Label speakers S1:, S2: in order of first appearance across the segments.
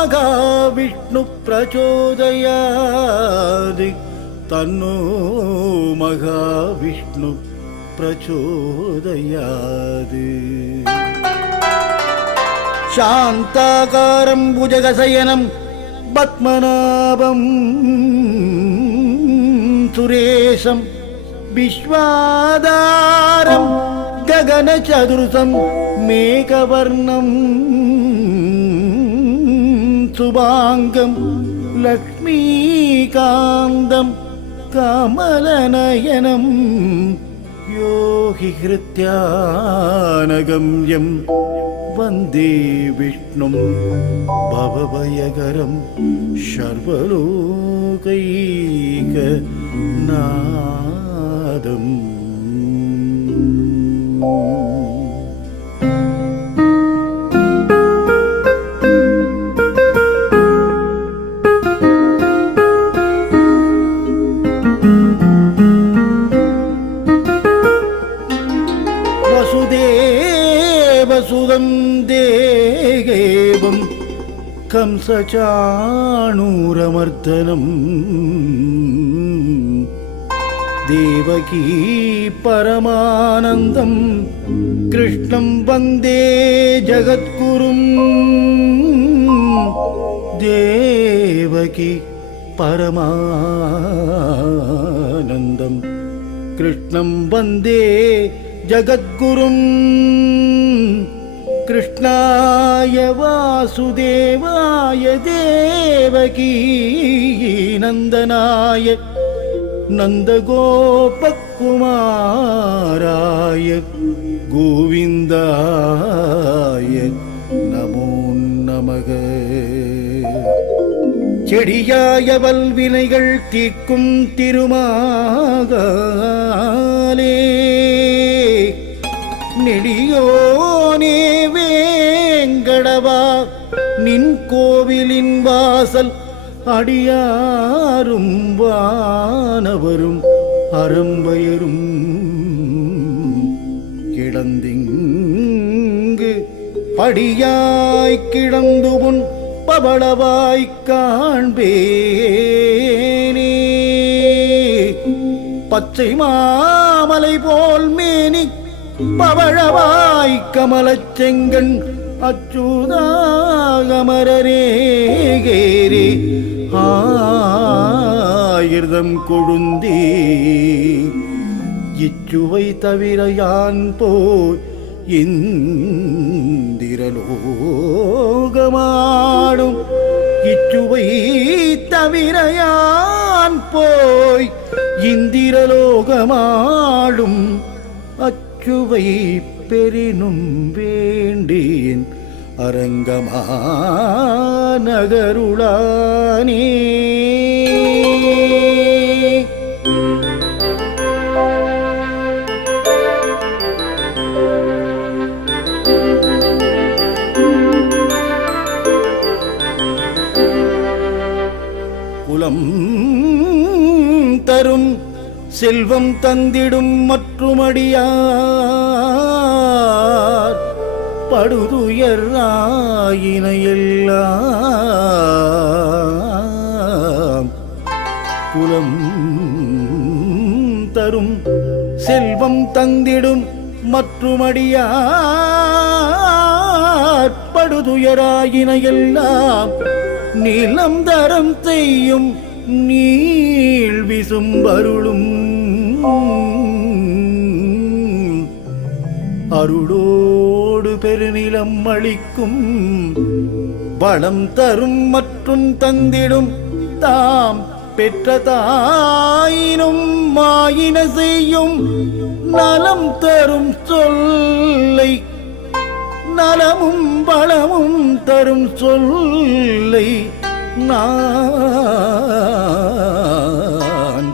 S1: महाविष्णुप्रचोदयादि तन्नो महाविष्णुप्रचोदयादि शान्ताकारं भुजगशयनं पद्मनाभं सुरेशं विश्वादारं गगनचतुर्थं मेघवर्णम् சுபாங்கம் லக்ஷ்மீகாந்தம் கமலநயனம் யோகி ஹிருத்யானகம்யம் வந்தே விஷ்ணும் பவபயகரம் சர்வலோகைக நாதம். ചാണൂരമർദ്ദനം ദേവകീ പരമാനന്ദം കൃഷ്ണം വന്ദേ ജഗദ്ഗുരും ദേവകി പരമാനന്ദം കൃഷ്ണം വന്ദേ ജഗദ്ഗുരും कृष्णाय वासुदेवाय देवकी नन्दनाय नन्दगोपकुमाराय गोविन्दाय नमो नमः செடியாய வல்வினைகள் தீக்கும் திருமாகாலே நெடியோனே தேவா நின் கோவிலின் வாசல் அடியாரும் வானவரும் அறம்பயரும் கிடந்திங்கு படியாய் கிடந்து உன் பவளவாய் காண்பேனே. பச்சை மாமலை போல் மேனி பவழவாய் கமலச் செங்கன் செங்கண் அச்சுதாகமரரேகேரே ஆயிர்தம் கொழுந்தே. இச்சுவை தவிர யான் போய் இந்திரலோகமாடும். இச்சுவை தவிர யான் போய் இந்திரலோகமாடும். அச்சுவை பெரினும் வேண்டேன். அரங்கமாநகருளானே. குலம் தரும் செல்வம் தந்திடும் மற்றுமடியார். படுதுயர் ஆயினையெல்லாம் குலம் தரும் செல்வம் தந்திடும் மற்றுமடியார் படுதுயராயினையெல்லாம் நிலம் தரம் செய்யும் நீள் விசும்பருளும் அருளோடு பெருநிலம் அளிக்கும் வளம் தரும் மற்றும் தந்திடும் தாம் பெற்ற தாயினும் மாயின செய்யும் நலம் தரும் சொல்லை நலமும் வளமும் தரும் சொல்லை நான்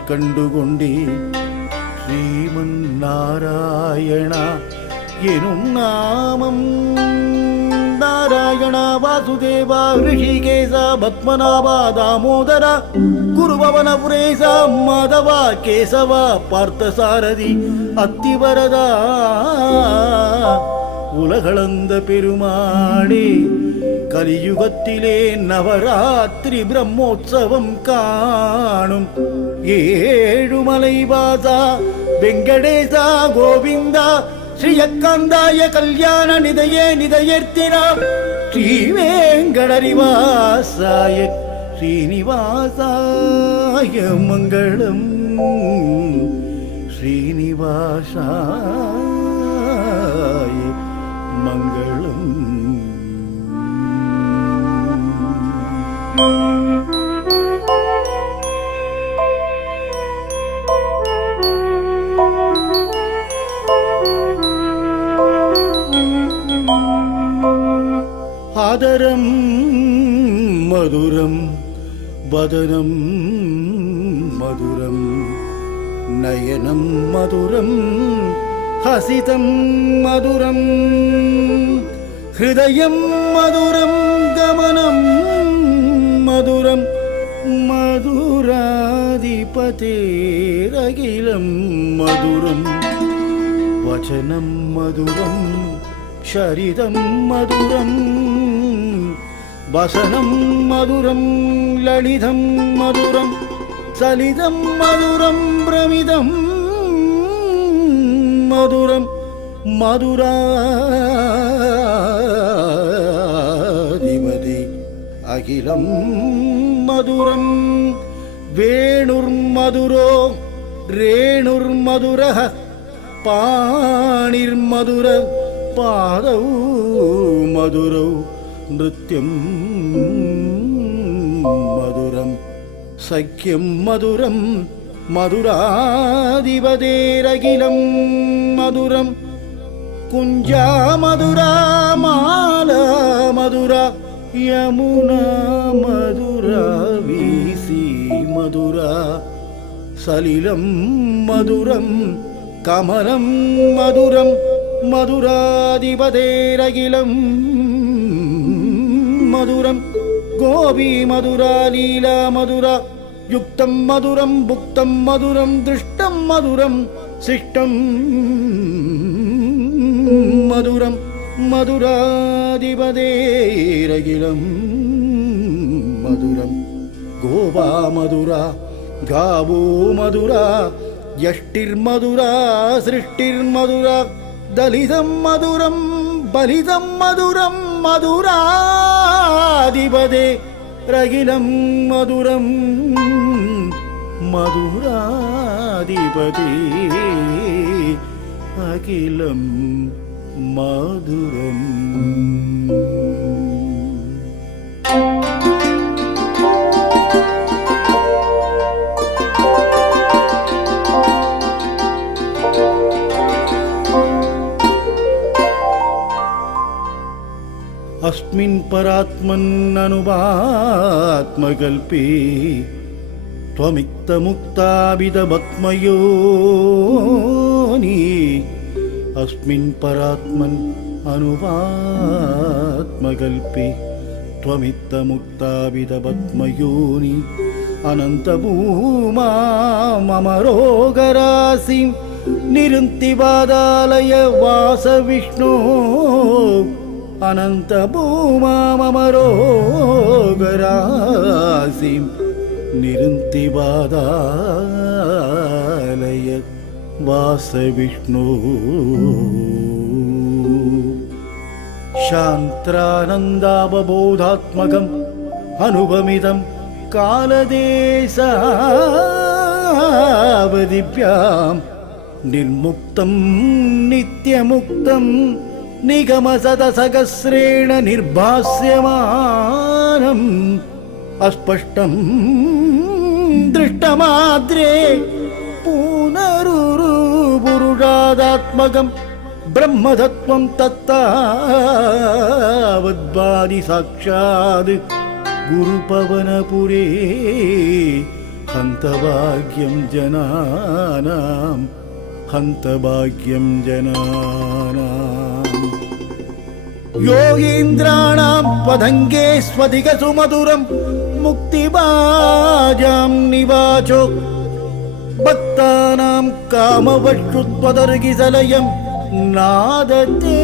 S1: கண்டுகொண்டேன். ஸ்ரீமன் நாராயணா எனும் நாமம். நாராயணா வாசுதேவா ரிஷிகேசா பத்மநாபா தாமோதரா குருபவன புரேசா மாதவா கேசவா பார்த்தசாரதி அத்திவரதா. உலகளந்த பெருமாளே கலியுகத்திலே நவராத்திரி பிரம்மோற்சவம் காணும். ஏழுமலை வாசா வெங்கடேசா கோவிந்தா ஸ்ரீயக்காந்தாய கல்யாண நிதையே நிதையர்த்தினா ஸ்ரீவேங்கடரிவாசாய ஸ்ரீனிவாசாய மங்களம் ஸ்ரீனிவாசாய மங்களம் Thank you. வதனம் மதுரம் நயனம் மதுரம் ஹசிதம் மதுரம் ஹிருதயம் மதுரம் கமனம் மதுரம் மதுராதிபதேரகிலம் மதுரம் வச்சனம் மதுரம் சரிதம் மதுரம் வசனம் மதுரம் லலிதம் மதுரம் சலிதம் மதுரம் பிரமிதம் மதுரம் மதுராதிமதி அகிலம் மதுரம் வேணுர் மதுரோ ரேணுர் மதுர பாணிர் மதுர பாதௌ மதுரௌ. നൃത്യം മധുരം സഖ്യം മധുരം മധുരാധിപതേരഖിലം മധുരം കുഞ്ചാ മധുര മാല മധുര യമുന മധുര വീസി മധുര സലിലം മധുരം കമലം മധുരം മധുരാധിപതേരഖിലം மதுரம் கோபி மதுரா லீலா மதுரா யுக்தம் மதுரம் புக்தம் மதுரம் திருஷ்டம் மதுரம் சிஷ்டம் மதுரம் மதுராதிபதேரகிலம் மதுரம். கோபா மதுரா காவோ மதுரா யஷ்டிர்மதுரா சிருஷ்டிர்மதுரா தலிதம் மதுரம் பலிதம் மதுரம் மதுராதிபதே ரகிலம் மதுரம். மதுராதிபதே அகிலம் மதுரம். अस्मिन् परात्मन्ननुभात्मकल्पे त्वमिक्तमुक्ताभिदभक्मयोनि अस्मिन् परात्मन् अनुभात्मकल्पे त्वमित्तमुक्ताभिदपद्मयोनि अनन्तभूमा मम रोगराशिं निरुन्तिवादालय वासविष्णो अनन्तपूमामरोगरासिं निरुन्तिलय वासविष्णो। शान्त्रानन्दावबोधात्मकम् अनुपमितं कालदेशदिव्यां निर्मुक्तं नित्यमुक्तम् निगमसदसहस्रेण निर्भास्यमानम् अस्पष्टं दृष्टमाद्रे पुनरुरुपुरुषादात्मकम् ब्रह्मतत्त्वं तत्तावद्वादि साक्षात् गुरुपवनपुरे हन्तभाग्यं जनानां हन्तभाग्यं जनानाम् யோகீந்திராணாம் பதங்கே ஸ்வதிக சுமதுரம் முக்திபாஜாம் நிவாச்சோ பக்தானாம் காமவற்றுத்வதருகிசலயம் நாதத்தே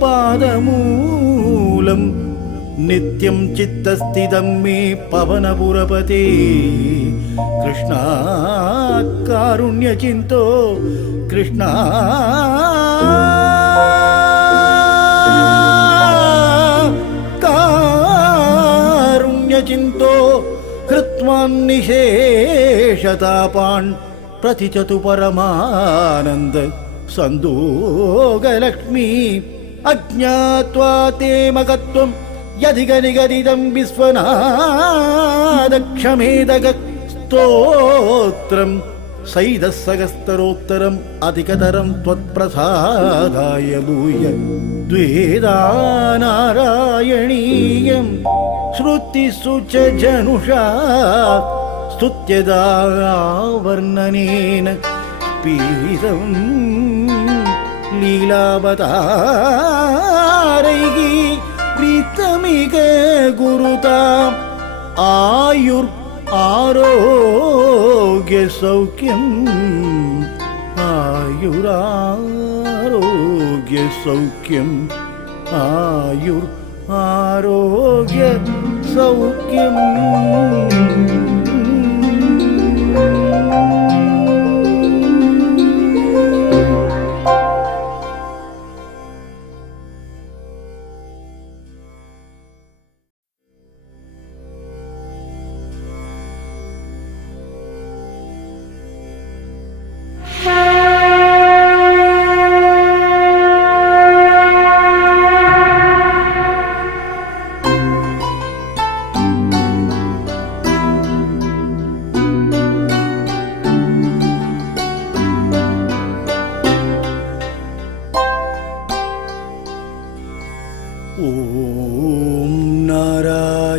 S1: பாதமூலம். நித்யம் சித்தஸ்திதம் மே பவனபுரபதே. கிருஷ்ணா காருண்யசிந்தோ கிருஷ்ணா कारुण्यचिन्तो हृत्वान्निशेषतापान् प्रतिचतु परमानन्द सन्दोगलक्ष्मी अज्ञात्वा ते मगत्वं यधिगनिगदिदं विश्वनादक्षमेदग स्तोत्रम् सैदस्सहस्तरोत्तरम् अधिकतरं त्वत्प्रसादाय भूय द्वेदा नारायणीयं श्रुतिषु च जनुषा स्तुत्यदा वर्णनेन पीदं लीलावतारैः प्रीतमिक गुरुताम् आयुर् ആരോഗ്യസൗഖ്യം ആയുരാരോഗ്യസൗഖ്യം ആയുർ ആരോഗ്യ സൗഖ്യം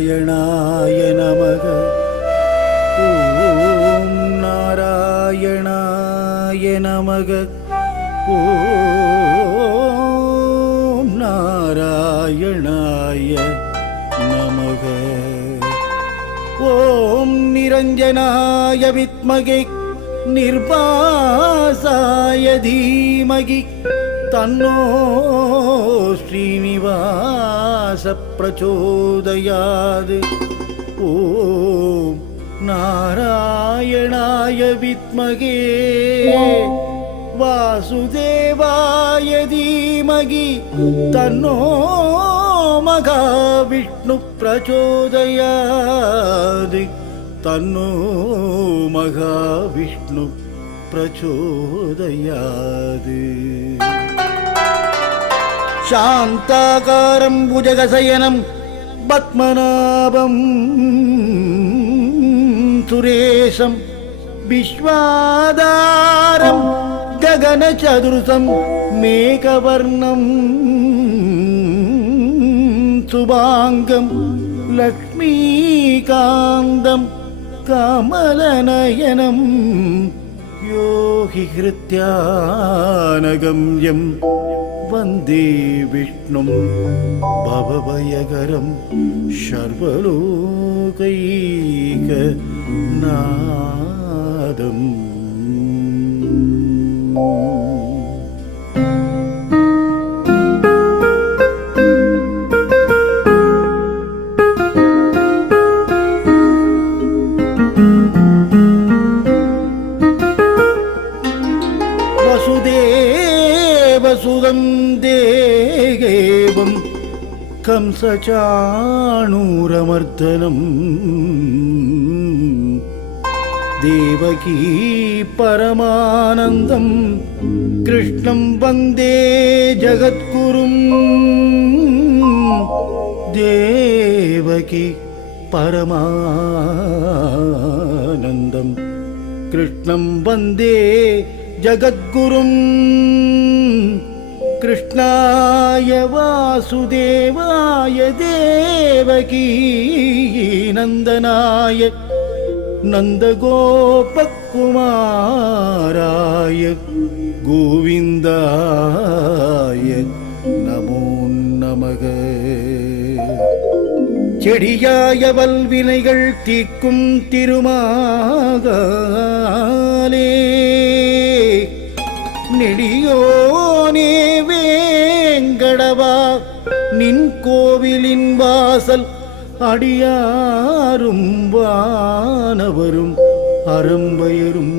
S1: நாராயணாய நமக. ஓம் நாராயணாய நமக. ஓம் நாராயணாய நமக. ஓம் நிரஞ்சனாய வித்மகி நிர்வாசாய தீமகி. तन्नो श्रीनिवास प्रचोदयात् ॐ नारायणाय विद्महे वासुदेवाय धीमहि तन्नो महाविष्णु प्रचोदयात् तन्नो महाविष्णु प्रचोदयात् शान्ताकारं भुजगशयनं पद्मनाभं सुरेशं विश्वाधारं गगनचतुर्सं मेघवर्णं सुभाङ्गं लक्ष्मीकान्तं कमलनयनं योहि हृत्यानगम्यं वन्दे विष्णुं भवभयकरं सर्वलोकैकनादम् சச்சாணூரமர்த்தனம் தேவகி பரமானந்தம். கிருஷ்ணம் வந்தே ஜகத்குரும். தேவகி பரமானந்தம். கிருஷ்ணம் வந்தே ஜகத்குரும். कृष्णाय वासुदेवाय देवकी नन्दनाय नन्दगोपकुमाराय गोविन्दाय नमो नमः செடியாய வல்வினைகள் தீக்கும் திருமாகாலே நெடியோனே வேங்கடவா நின் கோவிலின் வாசல் அடியாரும் வானவரும் அரும்பயரும்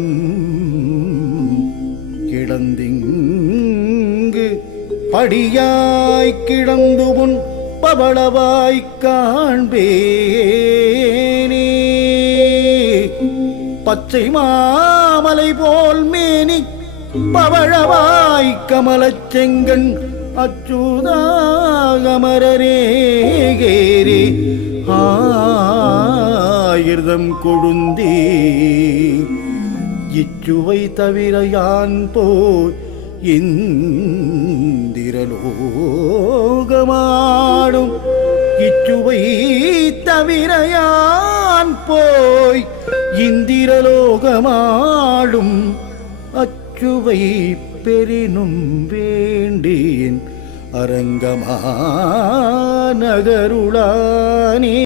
S1: கிடந்திங்கு படியாய் கிடந்து உன் பவளவாய் காண்பேனே. பச்சை மாமலை போல் மேனிக் பவழவாய் கமலச் செங்கண் அச்சுதாகமரரேகேரே ஆயிர்தம் கொழுந்தே இச்சுவை தவிர யான் போய் இந்திரலோகமாடும். இச்சுவை தவிர யான் போய் இந்திரலோகமாடும். அச்சுவை பெரினும் வேண்டேன். அரங்கமா நகருளானே